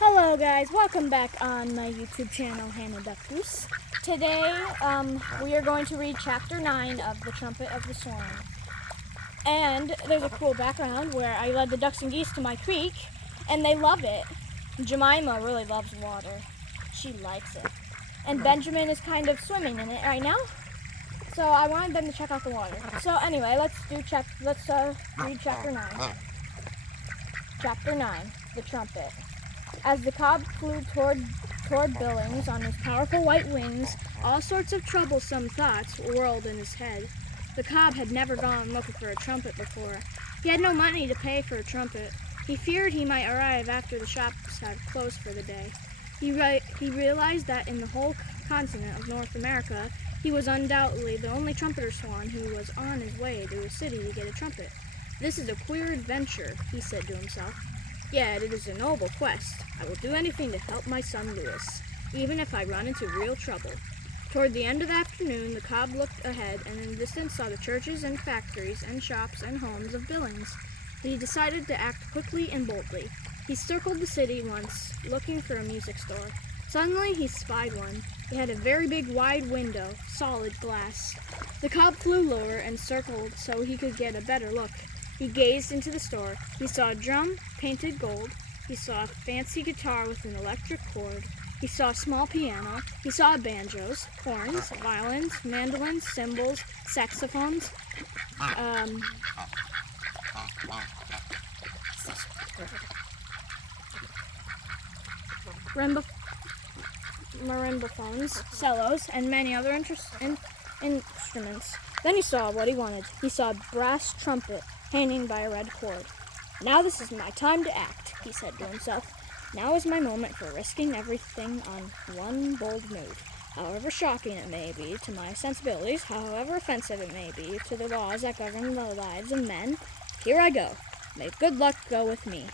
Hello guys, welcome back on my YouTube channel, Hannah Duck Goose. Today, we are going to read chapter 9 of The Trumpet of the Swan. And there's a cool background where I led the ducks and geese to my creek, and they love it. Jemima really loves water. She likes it. And Benjamin is kind of swimming in it right now. So I wanted them to check out the water. So anyway, let's read chapter 9. Chapter 9, The Trumpet. As the cob flew toward Billings on his powerful white wings, all sorts of troublesome thoughts whirled in his head. The cob had never gone looking for a trumpet before. He had no money to pay for a trumpet. He feared he might arrive after the shops had closed for the day. He realized that in the whole continent of North America, he was undoubtedly the only trumpeter swan who was on his way to a city to get a trumpet. "This is a queer adventure," he said to himself. "Yet it is a noble quest. I will do anything to help my son Louis, even if I run into real trouble." Toward the end of the afternoon, the cob looked ahead and in the distance saw the churches and factories and shops and homes of Billings. He decided to act quickly and boldly. He circled the city once, looking for a music store. Suddenly he spied one. It had a very big wide window, solid glass. The cob flew lower and circled so he could get a better look. He gazed into the store. He saw a drum, painted gold. He saw a fancy guitar with an electric cord. He saw a small piano. He saw banjos, horns, violins, mandolins, cymbals, saxophones, marimbophones, cellos, and many other instruments. Then he saw what he wanted. He saw a brass trumpet hanging by a red cord. "Now this is my time to act," he said to himself. "Now is my moment for risking everything on one bold move. However shocking it may be to my sensibilities, however offensive it may be to the laws that govern the lives of men, here I go. May good luck go with me."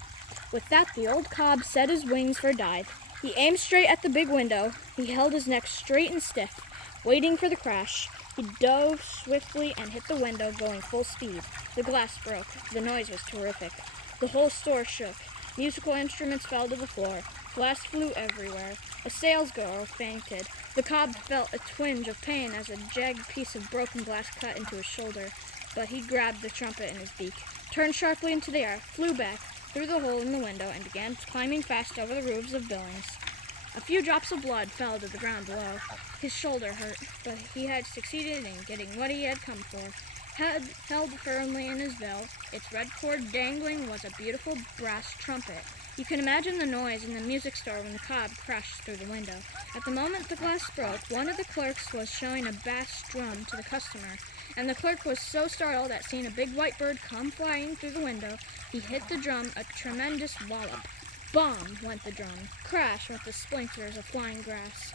With that, the old cob set his wings for a dive. He aimed straight at the big window. He held his neck straight and stiff, waiting for the crash. He dove swiftly and hit the window, going full speed. The glass broke. The noise was terrific. The whole store shook. Musical instruments fell to the floor. Glass flew everywhere. A salesgirl fainted. The cob felt a twinge of pain as a jagged piece of broken glass cut into his shoulder. But he grabbed the trumpet in his beak, turned sharply into the air, flew back through the hole in the window, and began climbing fast over the roofs of Billings. A few drops of blood fell to the ground below. His shoulder hurt, but he had succeeded in getting what he had come for. Held firmly in his bill, its red cord dangling, was a beautiful brass trumpet. You can imagine the noise in the music store when the cob crashed through the window. At the moment the glass broke, one of the clerks was showing a bass drum to the customer, and the clerk was so startled at seeing a big white bird come flying through the window, he hit the drum a tremendous wallop. Bomb went the drum. Crash went the splinters of flying glass.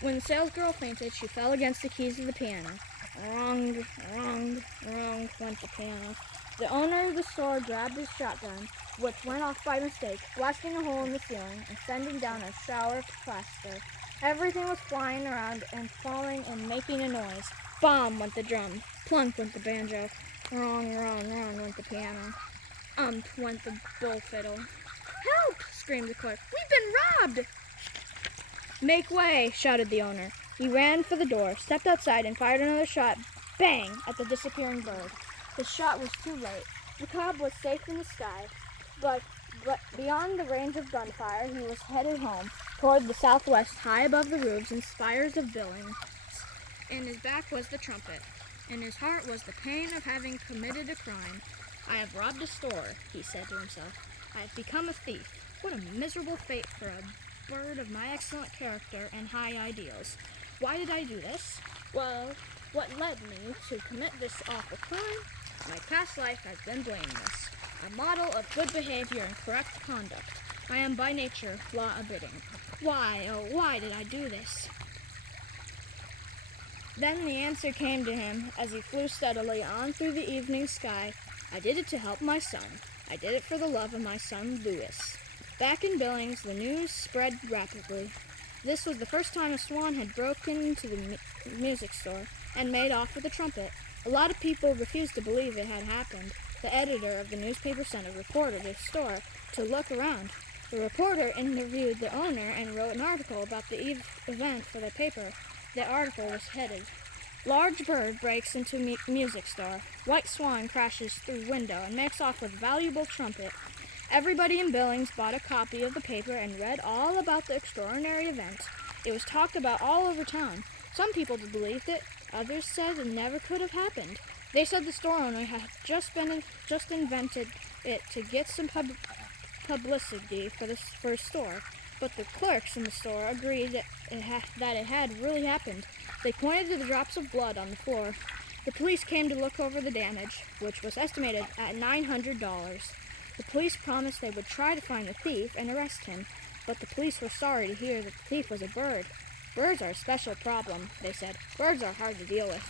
When the salesgirl fainted, she fell against the keys of the piano. Wrong, wrong, wrong went the piano. The owner of the store grabbed his shotgun, which went off by mistake, blasting a hole in the ceiling and sending down a shower of plaster. Everything was flying around and falling and making a noise. Bomb went the drum. Plunk went the banjo. Wrong, wrong, wrong went the piano. Went the bull fiddle. "Help!" screamed the clerk. "We've been robbed!" "Make way!" shouted the owner. He ran for the door, stepped outside, and fired another shot, bang, at the disappearing bird. The shot was too late. The cob was safe in the sky, but beyond the range of gunfire, he was headed home, toward the southwest, high above the roofs and spires of Billings. In his back was the trumpet. In his heart was the pain of having committed a crime. "I have robbed a store," he said to himself. "I have become a thief. What a miserable fate for a bird of my excellent character and high ideals. Why did I do this? Well, what led me to commit this awful crime? My past life has been blameless, a model of good behavior and correct conduct. I am by nature law-abiding. Why, oh, why did I do this?" Then the answer came to him as he flew steadily on through the evening sky. "I did it to help my son. I did it for the love of my son Louis." Back in Billings, the news spread rapidly. This was the first time a swan had broken into the music store and made off with a trumpet. A lot of people refused to believe it had happened. The editor of the newspaper sent a reporter to the store to look around. The reporter interviewed the owner and wrote an article about the event for the paper. The article was headed, "Large bird breaks into music store. White swan crashes through window and makes off with valuable trumpet." Everybody in Billings bought a copy of the paper and read all about the extraordinary event. It was talked about all over town. Some people believed it. Others said it never could have happened. They said the store owner had just invented it to get some publicity for his store. But the clerks in the store agreed that it had really happened. They pointed to the drops of blood on the floor. The police came to look over the damage, which was estimated at $900. The police promised they would try to find the thief and arrest him, but the police were sorry to hear that the thief was a bird. "Birds are a special problem," they said. "Birds are hard to deal with."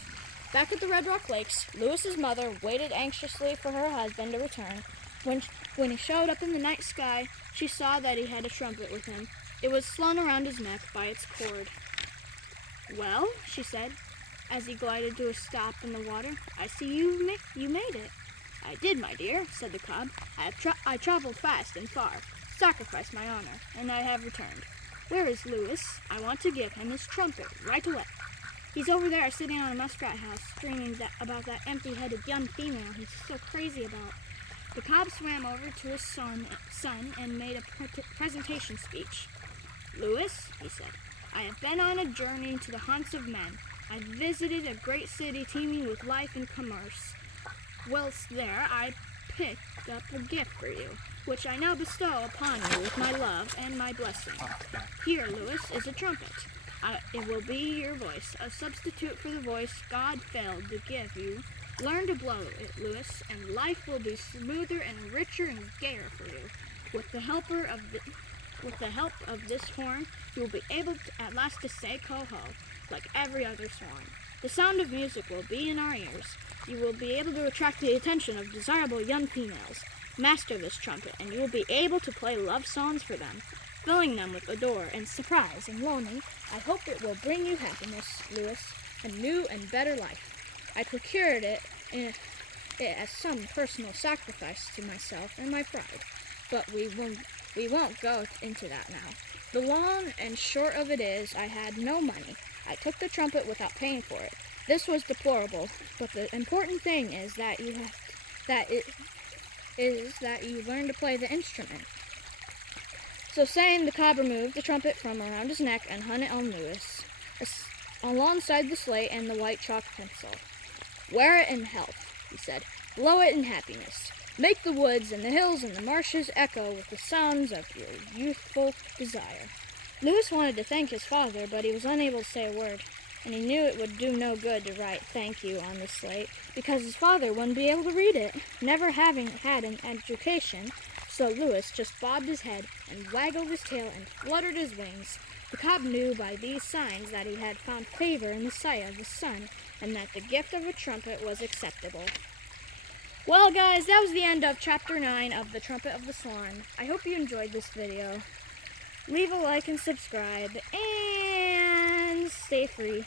Back at the Red Rock Lakes, Lewis's mother waited anxiously for her husband to return. When he showed up in the night sky, she saw that he had a trumpet with him. It was slung around his neck by its cord. "Well," she said, as he glided to a stop in the water, "I see you made it." "I did, my dear," said the cob. I traveled fast and far, sacrificed my honor, and I have returned. Where is Lewis? I want to give him his trumpet right away." "He's over there sitting on a muskrat house, dreaming about that empty-headed young female he's so crazy about." The cob swam over to his son and made a presentation speech. "Lewis," he said, "I have been on a journey to the haunts of men. I've visited a great city teeming with life and commerce. Whilst there, I picked up a gift for you, which I now bestow upon you with my love and my blessing. Here, Lewis, is a trumpet. It will be your voice, a substitute for the voice God failed to give you. Learn to blow it, Lewis, and life will be smoother and richer and gayer for you. With the help of this horn, you will be able at last to say co-ho, like every other swan. The sound of music will be in our ears. You will be able to attract the attention of desirable young females. Master this trumpet, and you will be able to play love songs for them, filling them with adore and surprise and longing. I hope it will bring you happiness, Lewis, a new and better life. I procured it as some personal sacrifice to myself and my pride, but we won't go into that now. The long and short of it is, I had no money. I took the trumpet without paying for it. This was deplorable, but the important thing is that you learn to play the instrument." So saying, the cob removed the trumpet from around his neck and hung it on Lewis, alongside the slate and the white chalk pencil. "Wear it in health," he said. "Blow it in happiness. Make the woods and the hills and the marshes echo with the sounds of your youthful desire." Lewis wanted to thank his father, but he was unable to say a word, and he knew it would do no good to write "thank you" on the slate, because his father wouldn't be able to read it, never having had an education. So Lewis just bobbed his head and waggled his tail and fluttered his wings. The cob knew by these signs that he had found favor in the sight of the sun, and that the gift of a trumpet was acceptable. Well, guys, that was the end of Chapter 9 of The Trumpet of the Swan. I hope you enjoyed this video. Leave a like and subscribe, and stay free.